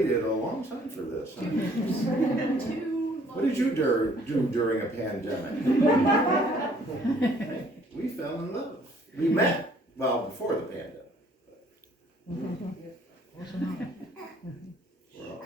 waited a long time for this. Huh? What did you do during a pandemic? We fell in love. We met, well, before the pandemic.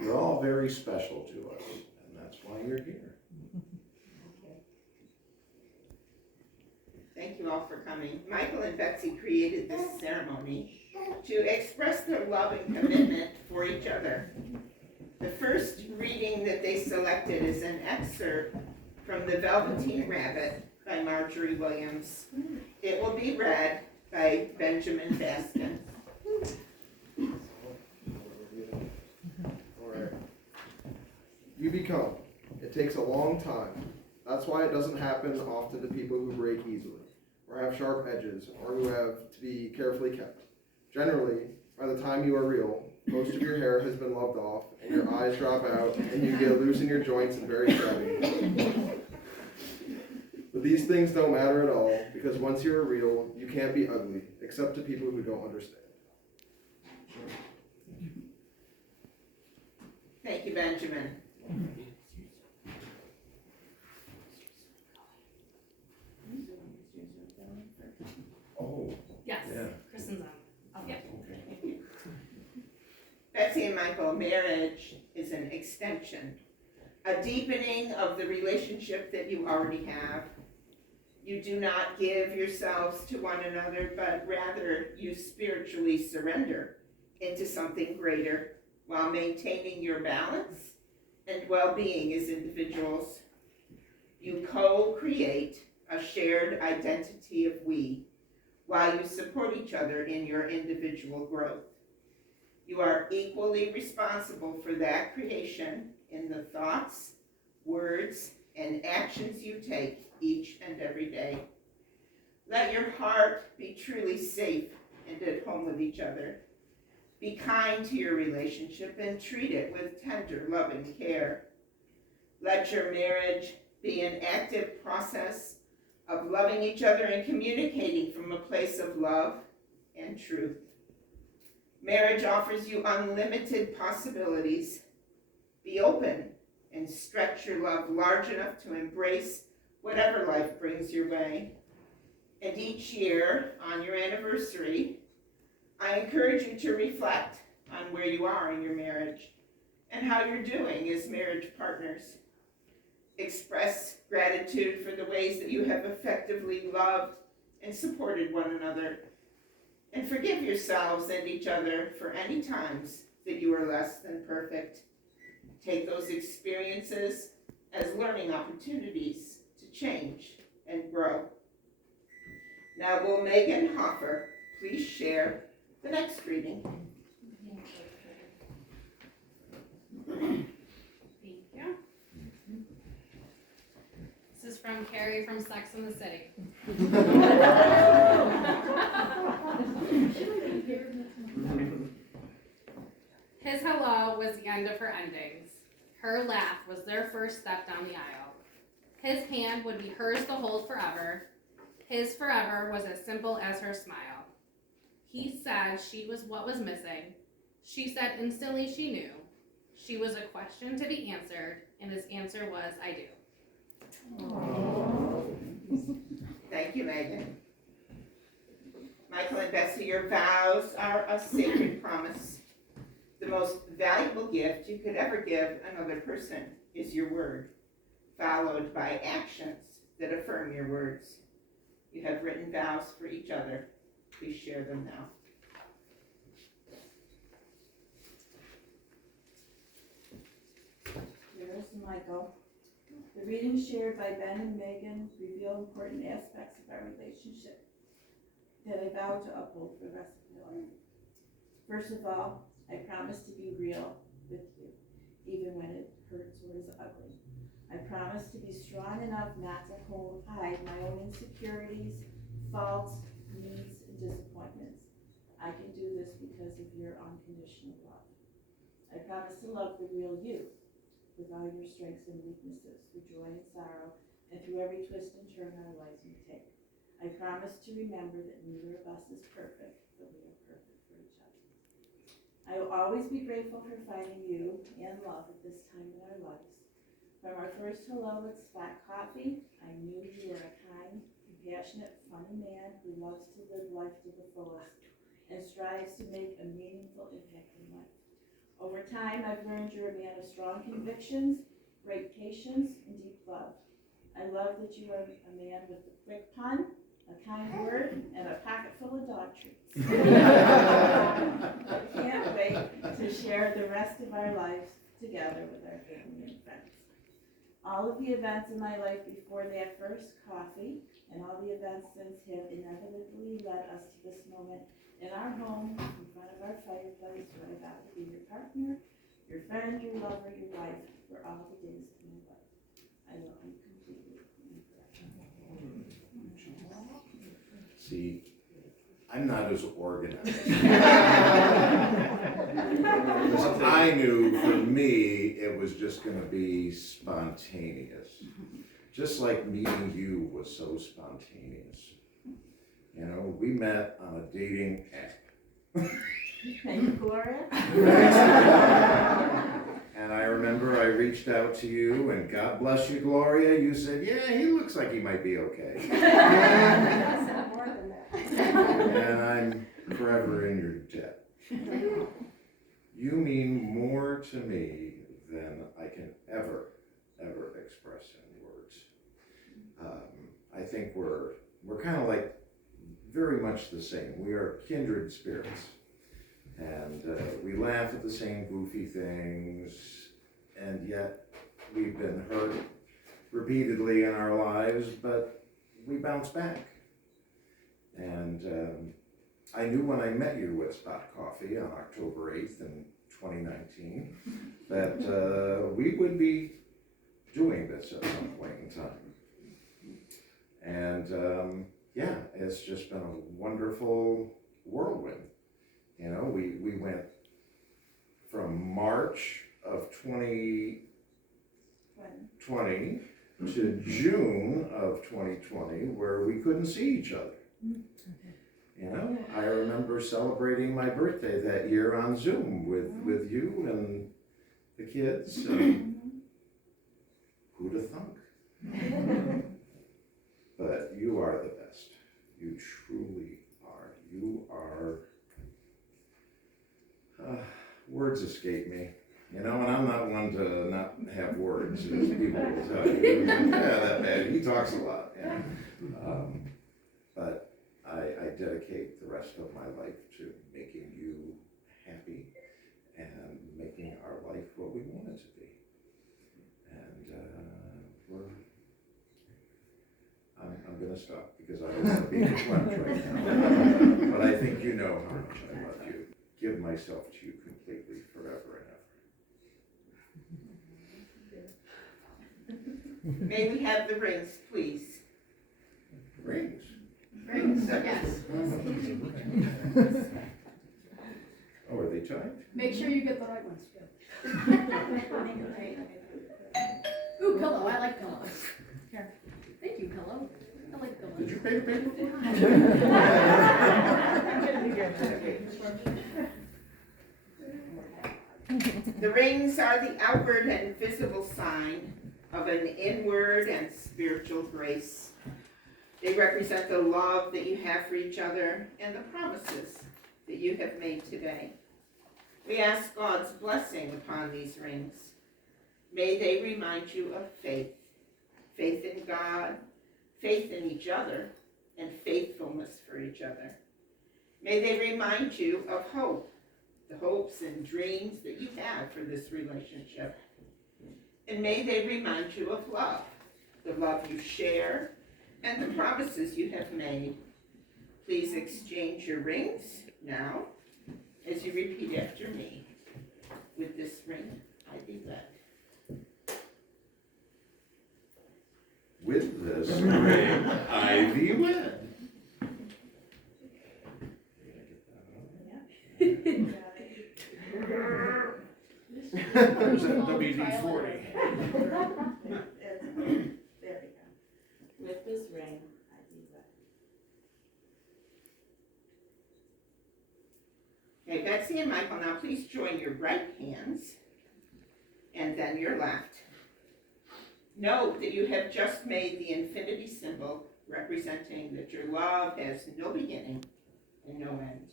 You're all very special to us, and that's why you're here. Thank you all for coming. Michael and Betsy created this ceremony to express their love and commitment for each other. The first reading that they selected is an excerpt from The Velveteen Rabbit by Marjorie Williams. It will be read by Benjamin Baskin. Alright. You become. It takes a long time. That's why it doesn't happen often to people who break easily, or have sharp edges, or who have to be carefully kept. Generally, by the time you are real, most of your hair has been loved off, and your eyes drop out, and you get loose in your joints and very shabby. But these things don't matter at all, because once you are real, you can't be ugly, except to people who don't understand. Thank you, Benjamin. Oh, Yes, yeah. Kristen's on. Oh, yeah. Okay. Betsy and Michael, marriage is an extension, a deepening of the relationship that you already have. You do not give yourselves to one another, but rather you spiritually surrender into something greater while maintaining your balance and well-being as individuals. You co-create a shared identity of we, while you support each other in your individual growth. You are equally responsible for that creation in the thoughts, words, and actions you take each and every day. Let your heart be truly safe and at home with each other. Be kind to your relationship and treat it with tender, loving care. Let your marriage be an active process of loving each other and communicating from a place of love and truth. Marriage offers you unlimited possibilities. Be open and stretch your love large enough to embrace whatever life brings your way. And each year, on your anniversary, I encourage you to reflect on where you are in your marriage and how you're doing as marriage partners. Express gratitude for the ways that you have effectively loved and supported one another. And forgive yourselves and each other for any times that you are less than perfect. Take those experiences as learning opportunities to change and grow. Now will Megan Hoffer please share the next reading? Thank you. This is from Carrie from Sex and the City. His hello was the end of her endings. Her laugh was their first step down the aisle. His hand would be hers to hold forever. His forever was as simple as her smile. He said she was what was missing. She said instantly she knew. She was a question to be answered, and his answer was, I do. Aww. Thank you, Megan. Michael and Betsy, your vows are a sacred promise. The most valuable gift you could ever give another person is your word, followed by actions that affirm your words. You have written vows for each other. Please share them now. Dearest Michael, the readings shared by Ben and Megan reveal important aspects of our relationship that I vow to uphold for the rest of my life. First of all, I promise to be real with you, even when it hurts or is ugly. I promise to be strong enough not to hide my own insecurities, faults, needs, and disappointments. I can do this because of your unconditional love. I promise to love the real you, with all your strengths and weaknesses, through joy and sorrow, and through every twist and turn our lives may take. I promise to remember that neither of us is perfect, but we are perfect for each other. I I will always be grateful for finding you and love at this time in our lives. From our first hello at Spot Coffee, I knew you were a kind, compassionate, funny man who loves to live life to the fullest and strives to make a meaningful impact in life. Over time, I've learned you're a man of strong convictions, great patience, and deep love. I love that you are a man with a quick pun, a kind word, and a pocket full of dog treats. I can't wait to share the rest of our lives together with our family and friends. All of the events in my life before that first coffee and all the events since have inevitably led us to this moment in our home in front of our fireplace where I vow to be your partner, your friend, your lover, your wife for all the days of my life. I love you completely and forever. See, I'm not as organized. Because I knew for me, it was just gonna be spontaneous. Just like meeting you was so spontaneous. You know, we met on a dating app. Thank you, Gloria. And I remember I reached out to you, and God bless you, Gloria, you said, yeah, he looks like he might be okay. More than that. And I'm forever in your debt. You mean more to me than I can ever express in words. I think we're kind of like very much the same. We are kindred spirits. And we laugh at the same goofy things, and yet we've been hurt repeatedly in our lives, but we bounce back. And I knew when I met you at Spot Coffee on October 8th in 2019 that we would be doing this at some point in time. And yeah, it's just been a wonderful whirlwind. You know, we went from March of 2020 to June of 2020 where we couldn't see each other. You know, I remember celebrating my birthday that year on Zoom with you and the kids. And who'd have thunk? But you are the best. You truly are. You are. Words escape me. You know, and I'm not one to not have words, as people will tell you. Yeah, that man, he talks a lot. Yeah. But I dedicate the rest of my life to making you happy and making our life what we want it to be. And I'm going to stop because I don't want to be verklempt right now. But I think you know how much I love you. Give myself to you completely forever and ever. May we have the rings, please? Rings. Rings, yes. Oh, are they tied? Make sure you get the right ones. Ooh, pillow, I like pillows. Here, thank you, pillow. I like pillows. Did you pay the paper for it? The rings are the outward and visible sign of an inward and spiritual grace. They represent the love that you have for each other and the promises that you have made today. We ask God's blessing upon these rings. May they remind you of faith, faith in God, faith in each other, and faithfulness for each other. May they remind you of hope, the hopes and dreams that you have for this relationship. And may they remind you of love, the love you share, and the promises you have made. Please exchange your rings now as you repeat after me. With this ring, I be wed. With this ring, I be wed. There's a WD-40. There we go. With this ring, I be wed. Okay, Betsy and Michael, now please join your right hands and then your left. Note that you have just made the infinity symbol representing that your love has no beginning and no end.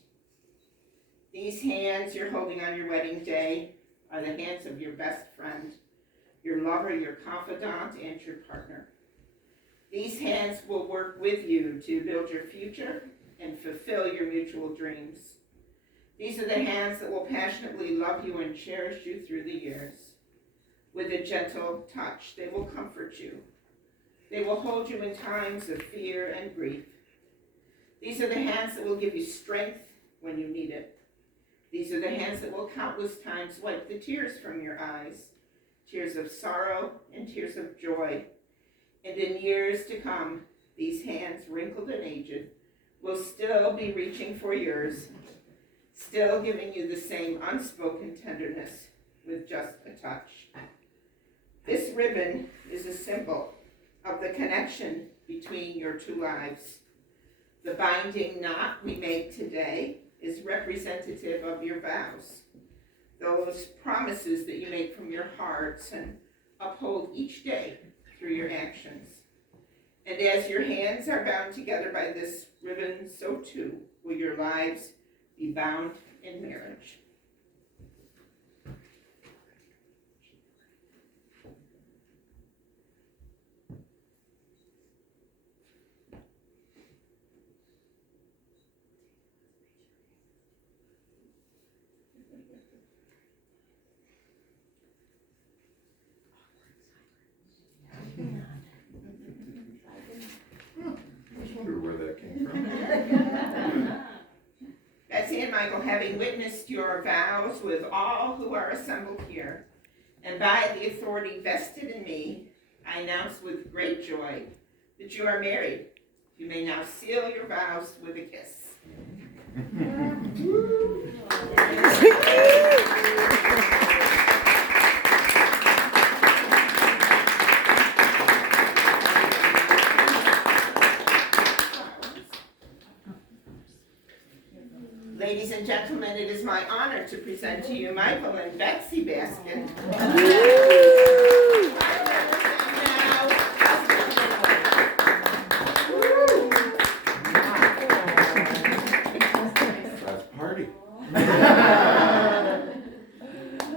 These hands you're holding on your wedding day are the hands of your best friend, your lover, your confidant, and your partner. These hands will work with you to build your future and fulfill your mutual dreams. These are the hands that will passionately love you and cherish you through the years. With a gentle touch, they will comfort you. They will hold you in times of fear and grief. These are the hands that will give you strength when you need it. These are the hands that will countless times wipe the tears from your eyes, tears of sorrow and tears of joy. And in years to come, these hands, wrinkled and aged, will still be reaching for yours, still giving you the same unspoken tenderness with just a touch. This ribbon is a symbol of the connection between your two lives. The binding knot we make today is representative of your vows, those promises that you make from your hearts and uphold each day through your actions. And as your hands are bound together by this ribbon, so too will your lives be bound in marriage. I just wondered where that came from. Betsy and Michael, having witnessed your vows with all who are assembled here, and by the authority vested in me, I announce with great joy that you are married. You may now seal your vows with a kiss. Ladies and gentlemen, it is my honor to present to you Michael and Betsy Baskin,